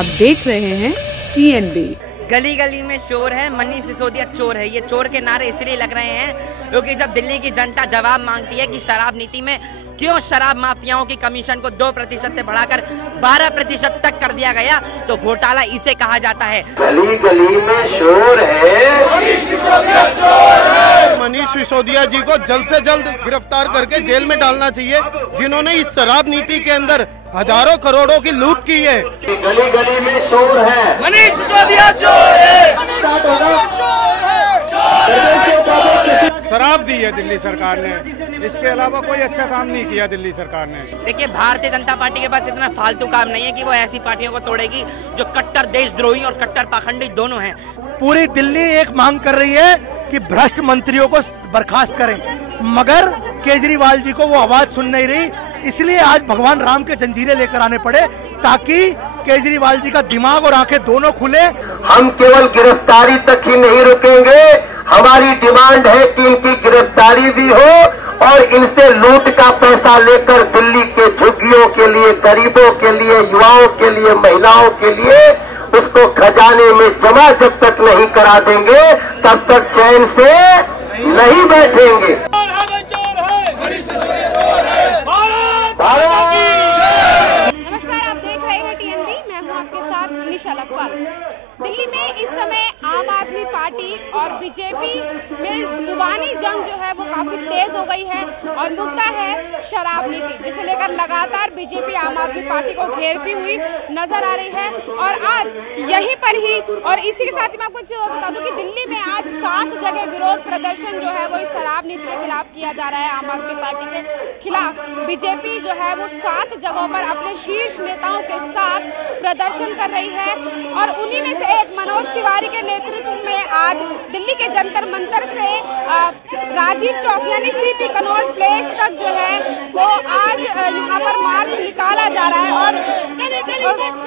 आप देख रहे हैं TNB। गली गली में शोर है, मनीष सिसोदिया चोर है। ये चोर के नारे इसलिए लग रहे हैं क्योंकि जब दिल्ली की जनता जवाब मांगती है कि शराब नीति में क्यों शराब माफियाओं की कमीशन को 2% से बढ़ाकर 12% तक कर दिया गया, तो घोटाला इसे कहा जाता है। गली गली में शोर है, मनीष सिसोदिया चोर है। मनीष सिसोदिया जी को जल्द से जल्द गिरफ्तार करके जेल में डालना चाहिए, जिन्होंने इस शराब नीति के अंदर हजारों करोड़ों की लूट की है। गली गली में शोर है, मनीष सिसोदिया चोर है। शराब दी है दिल्ली सरकार ने, इसके अलावा कोई अच्छा काम नहीं किया दिल्ली सरकार ने। देखिए, भारतीय जनता पार्टी के पास इतना फालतू काम नहीं है कि वो ऐसी पार्टियों को तोड़ेगी जो कट्टर देशद्रोही और कट्टर पाखंडी दोनों हैं। पूरी दिल्ली एक मांग कर रही है कि भ्रष्ट मंत्रियों को बर्खास्त करें, मगर केजरीवाल जी को वो आवाज सुन नहीं रही, इसलिए आज भगवान राम के जंजीरें लेकर आने पड़े ताकि केजरीवाल जी का दिमाग और आंखें दोनों खुले। हम केवल गिरफ्तारी तक ही नहीं रुकेंगे, हमारी डिमांड है कि इनकी गिरफ्तारी भी हो और इनसे लूट का पैसा लेकर दिल्ली के झुग्गियों के लिए, गरीबों के लिए, युवाओं के लिए, महिलाओं के लिए उसको खजाने में जमा जब तक नहीं करा देंगे तब तक चैन से नहीं बैठेंगे। नमस्कार, आप देख रहे हैं TNB। मैं हूं आपके साथ निशा लखपाल। दिल्ली में इस समय आम आदमी पार्टी और बीजेपी में जुबानी जंग जो है वो काफी तेज हो गई है और मुद्दा है शराब नीति, जिसे लेकर लगातार बीजेपी आम आदमी पार्टी को घेरती हुई नजर आ रही है। और आज यहीं पर ही, और इसी के साथ ही मैं आपको बता दूं कि दिल्ली में आज 7 जगह विरोध प्रदर्शन जो है वो इस शराब नीति के खिलाफ किया जा रहा है। आम आदमी पार्टी के खिलाफ बीजेपी जो है वो 7 जगहों पर अपने शीर्ष नेताओं के साथ प्रदर्शन कर रही है और उन्हीं में से एक मनोज तिवारी के नेतृत्व में आज दिल्ली के जंतर मंतर से राजीव चौक यानी CP कनॉट प्लेस तक जो है वो आज यहाँ पर मार्च निकाला जा रहा है और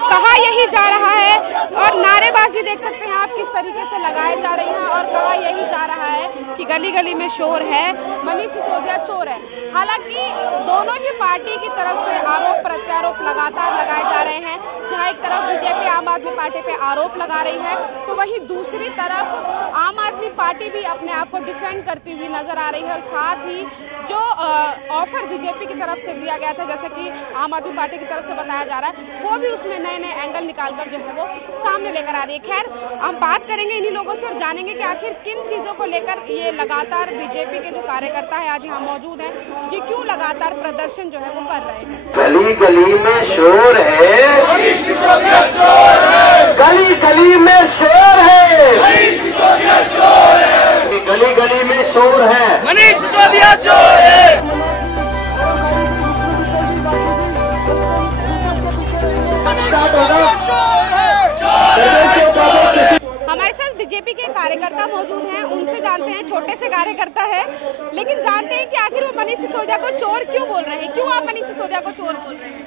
कहा यही जा रहा है और नारेबाजी देख सकते हैं आप किस तरीके से लगाए जा रहे हैं और कहा यही जा रहा है कि गली गली में शोर है, मनीष सिसोदिया चोर है। हालांकि दोनों ही पार्टी की तरफ से आरोप प्रत्यारोप लगातार लगाए जा रहे हैं। जहां एक तरफ बीजेपी आम आदमी पार्टी पे आरोप लगा रही है तो वहीं दूसरी तरफ आम आदमी पार्टी भी अपने आप को डिफेंड करती हुई नजर आ रही है और साथ ही जो ऑफर बीजेपी की तरफ से दिया गया था, जैसे कि आम आदमी पार्टी की तरफ से बताया जा रहा है, वो भी उसमें नए नए एंगल निकालकर जो है वो सामने लेकर आ रही है। खैर, हम बात करेंगे इन्हीं लोगों से और जानेंगे कि आखिर किन चीजों को लेकर ये लगातार बीजेपी के जो कार्यकर्ता है आज यहाँ मौजूद हैं, ये क्यों लगातार प्रदर्शन जो है वो कर रहे हैं। गली गली में शोर है, मनीष सिसोदिया चोर है। गली गली में शोर है, मनीष सिसोदिया चोर है। गली गली में शोर है, मनीष सिसोदिया चोर है। हमारे साथ बीजेपी के कार्यकर्ता मौजूद हैं, उनसे जानते हैं, छोटे से कार्यकर्ता है लेकिन जानते हैं कि आखिर वो मनीष सिसोदिया को चोर क्यों बोल रहे हैं, क्यों आप मनीष सिसोदिया को चोर बोल रहे हैं।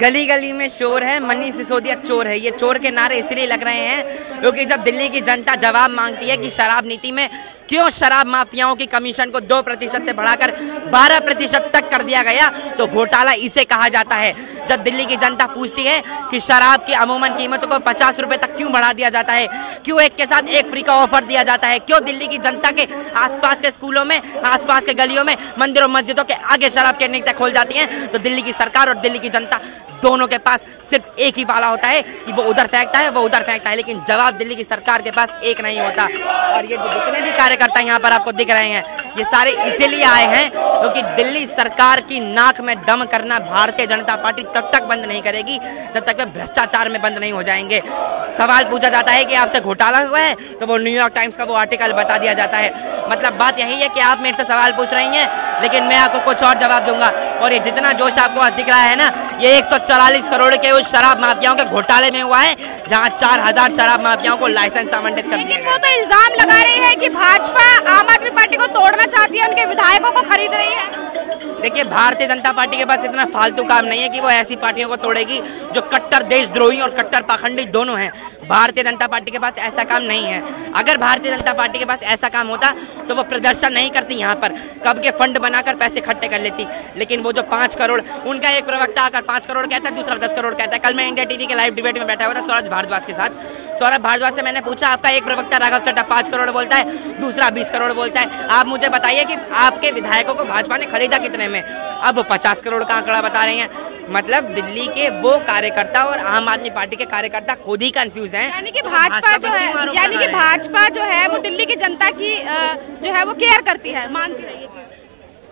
गली गली में शोर है, मनीष सिसोदिया चोर है। ये चोर के नारे इसलिए लग रहे हैं क्योंकि जब दिल्ली की जनता जवाब मांगती है कि शराब नीति में क्यों शराब माफियाओं की कमीशन को 2% से बढ़ाकर 12% तक कर दिया गया, तो घोटाला इसे कहा जाता है। जब दिल्ली की जनता पूछती है कि शराब की अमूमन कीमतों को 50 रुपए तक क्यों बढ़ा दिया जाता है, क्यों एक के साथ एक फ्री का ऑफर दिया जाता है, क्यों दिल्ली की जनता के आसपास के स्कूलों में, आसपास के गलियों में, मंदिरों मस्जिदों के आगे शराब की अनेकता खोल जाती है, तो दिल्ली की सरकार और दिल्ली की जनता दोनों के पास सिर्फ एक ही वाला होता है कि वो उधर फेंकता है, वो उधर फेंकता है, लेकिन जवाब दिल्ली की सरकार के पास एक नहीं होता। और ये जो जितने भी कार्यकर्ता यहाँ पर आपको दिख रहे हैं, ये सारे इसीलिए आए हैं क्योंकि दिल्ली सरकार की नाक में दम करना भारतीय जनता पार्टी तब तक बंद नहीं करेगी जब तक वे भ्रष्टाचार में बंद नहीं हो जाएंगे। सवाल पूछा जाता है कि आपसे घोटाला हुआ है तो वो न्यूयॉर्क टाइम्स का वो आर्टिकल बता दिया जाता है। मतलब बात यही है कि आप मेरे से सवाल पूछ रही हैं लेकिन मैं आपको कुछ और जवाब दूंगा। और ये जितना जोश आपको दिख रहा है ना, ये 144 करोड़ के उस शराब माफियाओं के घोटाले में हुआ है जहां 4000 शराब माफियाओं को लाइसेंस आवंटित कर दिया। लेकिन वो तो इल्जाम लगा रही है कि भाजपा आम आदमी पार्टी को तोड़ना चाहती है, उनके विधायकों को खरीद रही है। देखिए, भारतीय जनता पार्टी के पास इतना फालतू काम नहीं है कि वो ऐसी पार्टियों को तोड़ेगी जो कट्टर देशद्रोही और कट्टर पाखंडी दोनों हैं। भारतीय जनता पार्टी के पास ऐसा काम नहीं है। अगर भारतीय जनता पार्टी के पास ऐसा काम होता तो वो प्रदर्शन नहीं करती, यहाँ पर कब के फंड बनाकर पैसे इकट्ठे कर लेती। लेकिन वो जो 5 करोड़, उनका एक प्रवक्ता आकर 5 करोड़ कहता है, दूसरा 10 करोड़ कहता है। कल मैं इंडिया टीवी के लाइव डिबेट में बैठा हुआ था सौरभ भारद्वाज के साथ। सौरभ भारद्वाज से मैंने पूछा, आपका एक प्रवक्ता राघव चड्ढा 5 करोड़ बोलता है, दूसरा 20 करोड़ बोलता है, आप मुझे बताइए कि आपके विधायकों को भाजपा ने खरीदा कितने में? अब वो 50 करोड़ का आंकड़ा बता रहे हैं। मतलब दिल्ली के वो कार्यकर्ता और आम आदमी पार्टी के कार्यकर्ता खुद ही कंफ्यूज हैं। यानी कि भाजपा जो है वो दिल्ली की जनता की जो है वो केयर करती है, मानती रही है।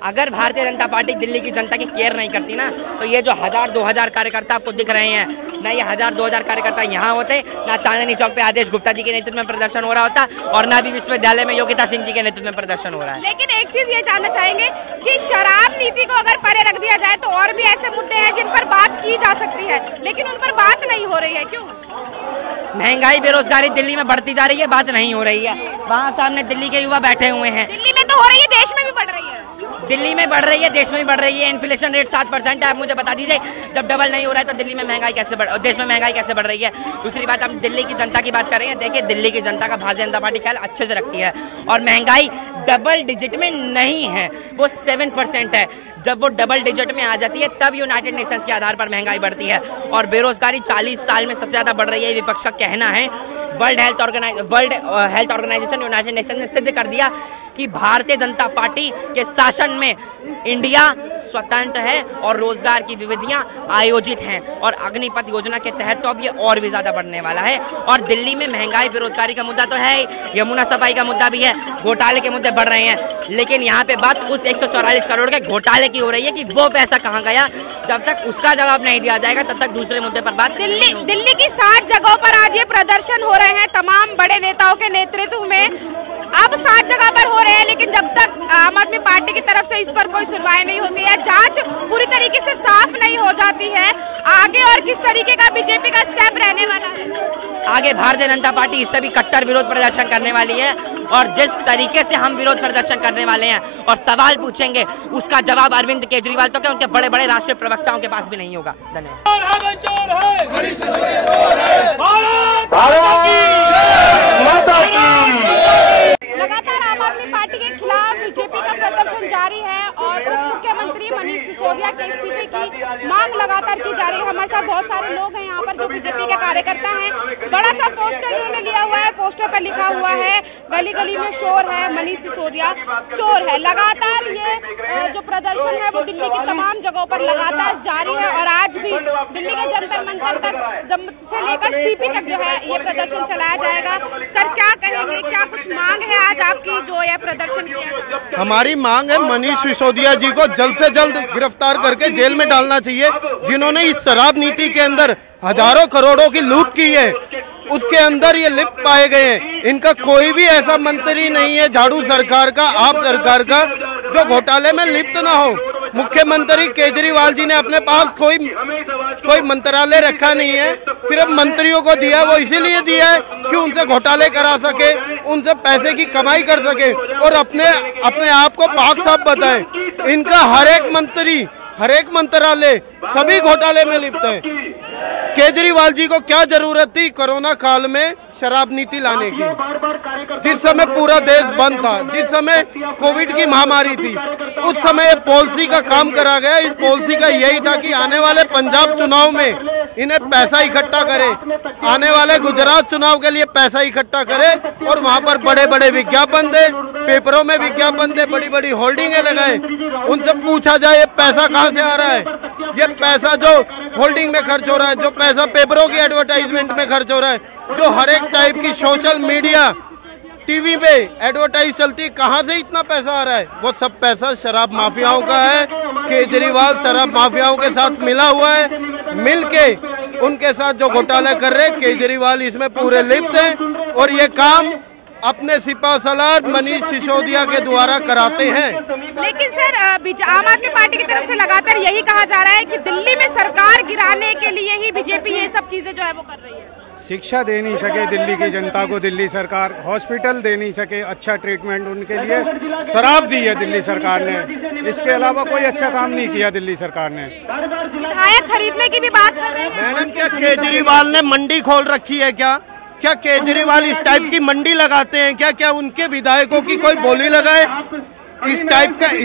अगर भारतीय जनता पार्टी दिल्ली की जनता की केयर नहीं करती ना, तो ये जो 1000-2000 कार्यकर्ता आपको दिख रहे हैं ना, ये 1000-2000 कार्यकर्ता यहाँ होते ना, चांदनी चौक पे आदेश गुप्ता जी के नेतृत्व में प्रदर्शन हो रहा होता, और ना भी विश्वविद्यालय में योगिता सिंह जी के नेतृत्व में प्रदर्शन हो रहा है। लेकिन एक चीज ये जानना चाहेंगे कि शराब नीति को अगर परे रख दिया जाए तो और भी ऐसे मुद्दे हैं जिन पर बात की जा सकती है, लेकिन उन पर बात नहीं हो रही है, क्यों? महंगाई, बेरोजगारी दिल्ली में बढ़ती जा रही है, बात नहीं हो रही है। वहाँ सामने दिल्ली के युवा बैठे हुए हैं। दिल्ली में तो हो रही है, देश में भी बढ़ रही है। दिल्ली में बढ़ रही है, देश में भी बढ़ रही है। इन्फ्लेशन रेट 7% है। आप मुझे बता दीजिए, जब डबल नहीं हो रहा है तो दिल्ली में महंगाई कैसे बढ़, देश में महंगाई कैसे बढ़ रही है? दूसरी बात, हम दिल्ली की जनता की बात कर रहे हैं। देखिए, दिल्ली की जनता का भारतीय जनता पार्टी ख्याल अच्छे से रखती है, और महंगाई डबल डिजिट में नहीं है, वो 7% है। जब वो डबल डिजिट में आ जाती है तब यूनाइटेड नेशंस के आधार पर महंगाई बढ़ती है। और बेरोजगारी 40 साल में सबसे ज्यादा बढ़ रही है, विपक्ष का कहना है। World health organization, united nation ने सिद्ध कर दिया कि भारतीय जनता पार्टी के शासन में इंडिया स्वतंत्र है और रोजगार की विविधियां आयोजित हैं। और अग्निपथ योजना के तहत तो अब ये और भी ज्यादा बढ़ने वाला है। और दिल्ली में महंगाई, बेरोजगारी का मुद्दा तो है, यमुना सफाई का मुद्दा भी है, घोटाले के मुद्दे बढ़ रहे हैं। लेकिन यहाँ पे बात उस 144 करोड़ के घोटाले की हो रही है कि वो पैसा कहाँ गया। जब तक उसका जवाब नहीं दिया जाएगा तब तक दूसरे मुद्दे पर बात। दिल्ली की 7 जगहों पर आज ये प्रदर्शन हो रहे हैं तमाम बड़े नेताओं के नेतृत्व में। अब 7 जगह पर हो रहे हैं, लेकिन जब तक आम आदमी पार्टी की तरफ से इस पर कोई सुनवाई नहीं होती है, जांच पूरी तरीके से साफ नहीं हो जाती है, आगे और किस तरीके का बीजेपी का स्टेप रहने वाला है? आगे भारतीय जनता पार्टी इससे भी कट्टर विरोध प्रदर्शन करने वाली है। और जिस तरीके से हम विरोध प्रदर्शन करने वाले हैं और सवाल पूछेंगे, उसका जवाब अरविंद केजरीवाल तो क्या, उनके बड़े बड़े राष्ट्रीय प्रवक्ताओं के पास भी नहीं होगा। धन्यवाद। लगातार आम आदमी पार्टी के खिलाफ बीजेपी का प्रदर्शन जारी है और उप मुख्यमंत्री मनीष सिसोदिया के इस्तीफे की मांग लगातार की जा रही है। हमारे साथ बहुत सारे लोग हैं यहाँ पर जो बीजेपी के कार्यकर्ता हैं। बड़ा सा पोस्टर इन्होंने लिया हुआ है, पोस्टर पर लिखा हुआ है, गली गली में शोर है, मनीष सिसोदिया चोर है। लगातार ये जो प्रदर्शन है वो दिल्ली की तमाम जगहों पर लगातार जारी है और आज भी दिल्ली के जंतर मंतर तक से लेकर सीपी तक जो है ये प्रदर्शन चलाया जाएगा। सर, क्या कहेंगे, क्या कुछ मांग है आज आपकी जो यह प्रदर्शन किया जा रहा है? हमारी मांग है, मनीष सिसोदिया जी को जल्द से जल्द गिरफ्तार करके जेल में डालना चाहिए। जिन्होंने इस शराब नीति के अंदर हजारों करोड़ों की लूट की है, उसके अंदर ये लिप्त पाए गए हैं। इनका कोई भी ऐसा मंत्री नहीं है झाड़ू सरकार का, आप सरकार का, जो घोटाले में लिप्त ना हो। मुख्यमंत्री केजरीवाल जी ने अपने पास कोई मंत्रालय रखा नहीं है, सिर्फ मंत्रियों को दिया। वो इसीलिए दिया है कि उनसे घोटाले करा सके, उनसे पैसे की कमाई कर सके और अपने आप को पाक साफ बताए। इनका हर एक मंत्री, हर एक मंत्रालय सभी घोटाले में लिप्त है। केजरीवाल जी को क्या जरूरत थी कोरोना काल में शराब नीति लाने की, जिस समय पूरा देश बंद था, जिस समय कोविड की महामारी थी, उस समय पॉलिसी का काम करा गया। इस पॉलिसी का यही था कि आने वाले पंजाब चुनाव में इन्हें पैसा इकट्ठा करे, आने वाले गुजरात चुनाव के लिए पैसा इकट्ठा करे और वहां पर बड़े बड़े विज्ञापन दे, पेपरों में विज्ञापन दे, बड़ी बड़ी होल्डिंगें लगाए। उनसे पूछा जाए ये पैसा कहाँ से आ रहा है, ये पैसा जो होल्डिंग में खर्च हो रहा है, जो पैसा पेपरों की एडवर्टाइजमेंट में खर्च हो रहा है, जो हर एक टाइप की सोशल मीडिया, टीवी पे एडवर्टाइज चलती है, कहाँ से इतना पैसा आ रहा है? वो सब पैसा शराब माफियाओं का है। केजरीवाल शराब माफियाओं के साथ मिला हुआ है, मिलके उनके साथ जो घोटाला कर रहे हैं, केजरीवाल इसमें पूरे लिप्त हैं और ये काम अपने सिपा सलार मनीष सिसोदिया के द्वारा कराते हैं। लेकिन सर, आम आदमी पार्टी की तरफ से लगातार यही कहा जा रहा है कि दिल्ली में सरकार गिराने के लिए ही बीजेपी ये सब चीजें जो है वो कर रही है। शिक्षा दे नहीं सके दिल्ली की जनता को दिल्ली सरकार, हॉस्पिटल दे नहीं सके अच्छा ट्रीटमेंट उनके लिए, शराब दी है दिल्ली सरकार ने, इसके अलावा कोई अच्छा काम नहीं किया दिल्ली सरकार ने। विधायक खरीदने की भी बात कर रहे हैं मैडम, क्या केजरीवाल ने मंडी खोल रखी है? क्या केजरीवाल इस टाइप की मंडी लगाते हैं? क्या उनके विधायकों की कोई बोली लगाए? इस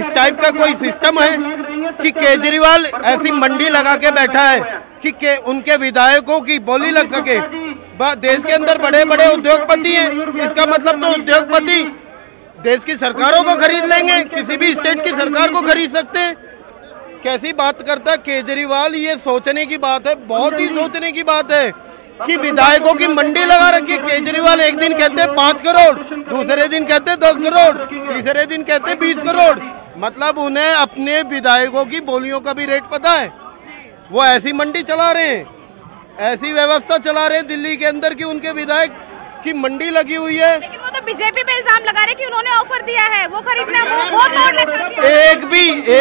टाइप का कोई सिस्टम है कि केजरीवाल ऐसी मंडी लगा के बैठा है कि उनके विधायकों की बोली लग सके? देश के अंदर बड़े बड़े उद्योगपति हैं, इसका मतलब तो उद्योगपति देश की सरकारों को खरीद लेंगे, किसी भी स्टेट की सरकार को खरीद सकते हैं। कैसी बात करता है केजरीवाल? ये सोचने की बात है, बहुत ही सोचने की बात है कि विधायकों की मंडी लगा रखी है। केजरीवाल एक दिन कहते हैं 5 करोड़, दूसरे दिन कहते हैं 10 करोड़, तीसरे दिन कहते हैं 20 करोड़। मतलब उन्हें अपने विधायकों की बोलियों का भी रेट पता है। वो ऐसी मंडी चला रहे हैं, ऐसी व्यवस्था चला रहे हैं दिल्ली के अंदर कि उनके विधायक की मंडी लगी हुई है। लेकिन वो तो बीजेपी पे इल्जाम लगा रहे कि उन्होंने ऑफर दिया है, वो खरीदने वो तोड़ना चाहते हैं।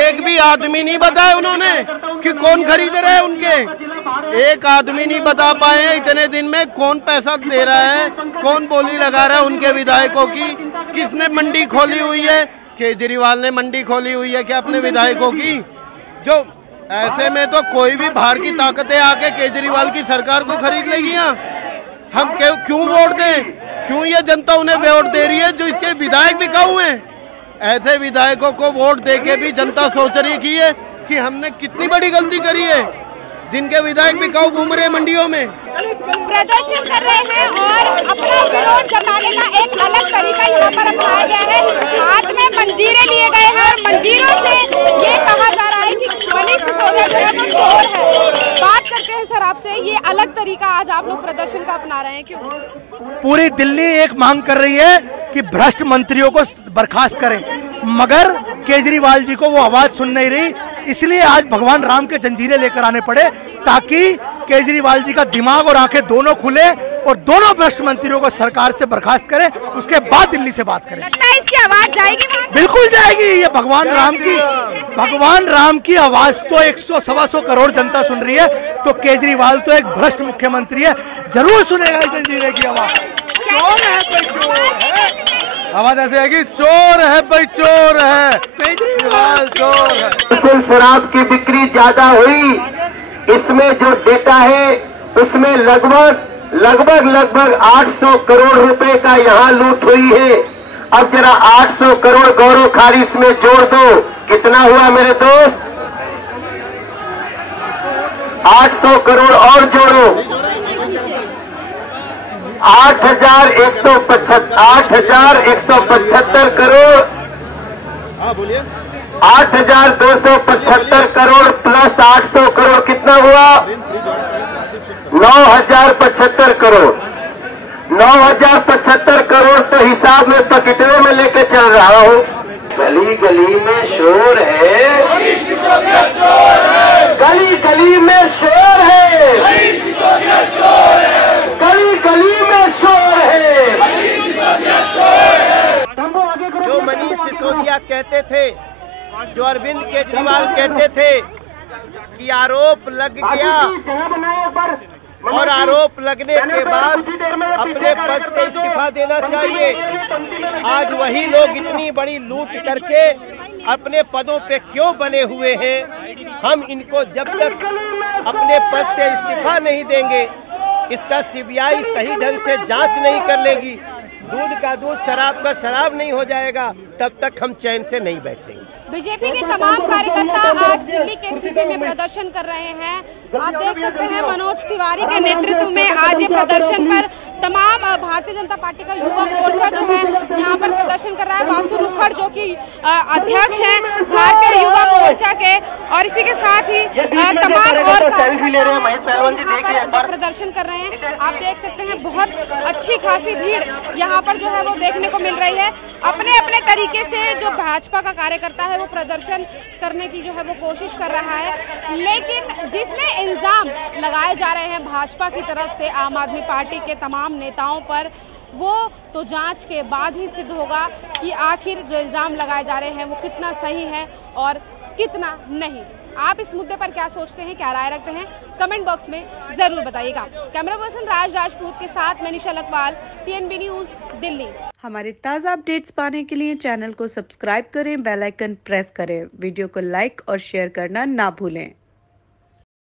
एक भी आदमी नहीं बताया उन्होंने कि कौन खरीद रहे हैं उनके। एक आदमी नहीं बता पाए इतने दिन में कौन पैसा दे रहा है, कौन बोली लगा रहा है उनके विधायकों की, किसने मंडी खोली हुई है। केजरीवाल ने मंडी खोली हुई है क्या अपने विधायकों की? जो ऐसे में तो कोई भी बाहर की ताकतें आके केजरीवाल की सरकार को खरीद लेगी। हम क्यों वोट दें? क्यों ये जनता उन्हें वोट दे रही है जो इसके विधायक बिकाऊ हैं? ऐसे विधायकों को वोट देके भी जनता सोच रही है कि हमने कितनी बड़ी गलती करी है, जिनके विधायक बिकाऊ घूम रहे मंडियों में, प्रदर्शन कर रहे हैं और अपना विरोध जताने का एक अलग तरीका यहाँ पर अपनाया गया है। हाथ में मंजीरे लिए गए हैं और मंजीरों से ये कहा जा रहा है कि मनीष सिसोदिया जो है वो चोर है। बात करते हैं सर आपसे, ये अलग तरीका आज आप लोग प्रदर्शन का अपना रहे हैं, क्यों? पूरी दिल्ली एक मांग कर रही है कि भ्रष्ट मंत्रियों को बर्खास्त करें, मगर केजरीवाल जी को वो आवाज सुन नहीं रही, इसलिए आज भगवान राम के जंजीरें लेकर आने पड़े ताकि केजरीवाल जी का दिमाग और आंखें दोनों खुले और दोनों भ्रष्ट मंत्रियों को सरकार से बर्खास्त करें, उसके बाद दिल्ली से बात करें। लगता है इसकी आवाज जाएगी वहाँ? बिल्कुल जाएगी। ये भगवान राम की आवाज तो 100-125 करोड़ जनता सुन रही है, तो केजरीवाल तो एक भ्रष्ट मुख्यमंत्री है, जरूर सुनेगा इस जंजीरे की आवाज। चोर है भाई, चोर है। आवाज ऐसे है कि चोर है भाई, चोर है, केजरीवाल चोर है। शराब की बिक्री ज्यादा हुई, इसमें जो डेटा है उसमें लगभग 800 करोड़ रुपए का यहाँ लूट हुई है। अब जरा 800 करोड़ गौरव खारिश में जोड़ दो, कितना हुआ मेरे दोस्त? 800 करोड़ और जोड़ो, 8,175 करोड़। हाँ बोलिए। 8,275 करोड़ प्लस 800 करोड़ कितना हुआ? 9,075 करोड़। 9,075 करोड़ तो हिसाब में पकिटवे में लेके चल रहा हूँ। गली गली में शोर है, गली गली में शोर है, गली गली में शोर है। जो मनीष सिसोदिया कहते थे, जो अरविंद केजरीवाल कहते थे कि आरोप लग गया और आरोप लगने के बाद अपने पद से इस्तीफा देना चाहिए, आज वही लोग इतनी बड़ी लूट करके अपने पदों पे क्यों बने हुए हैं? हम इनको जब तक अपने पद से इस्तीफा नहीं देंगे, इसका सीबीआई सही ढंग से जांच नहीं कर लेगी, दूध का दूध शराब का शराब नहीं हो जाएगा, तब तक हम चैन से नहीं बैठेंगे। बीजेपी के तमाम कार्यकर्ता आज दिल्ली के सीपी में प्रदर्शन कर रहे हैं। आप देख सकते हैं मनोज तिवारी के नेतृत्व में आज ये प्रदर्शन पर तमाम भारतीय जनता पार्टी का युवा मोर्चा जो है यहाँ पर प्रदर्शन कर रहा है। वासु रुखड़ जो कि अध्यक्ष हैं भारतीय युवा मोर्चा के, और इसी के साथ ही तमाम और जो प्रदर्शन कर रहे हैं। आप देख सकते हैं बहुत अच्छी खासी भीड़ यहाँ पर जो है वो देखने को मिल रही है। अपने अपने तरीके से जो भाजपा का कार्यकर्ता है वो प्रदर्शन करने की जो है वो कोशिश कर रहा है, लेकिन जितने इल्जाम लगाए जा रहे हैं भाजपा की तरफ से आम आदमी पार्टी के तमाम नेताओं पर, वो तो जांच के बाद ही सिद्ध होगा कि आखिर जो इल्जाम लगाए जा रहे हैं वो कितना सही है और कितना नहीं। आप इस मुद्दे पर क्या सोचते हैं, क्या राय रखते हैं, कमेंट बॉक्स में जरूर बताइएगा। कैमरा पर्सन राज राजपूत के साथ मैं निशा लखवाल, TNB न्यूज़, दिल्ली। हमारे ताज़ा अपडेट्स पाने के लिए चैनल को सब्सक्राइब करें, बेल आइकन प्रेस करें, वीडियो को लाइक और शेयर करना ना भूलें।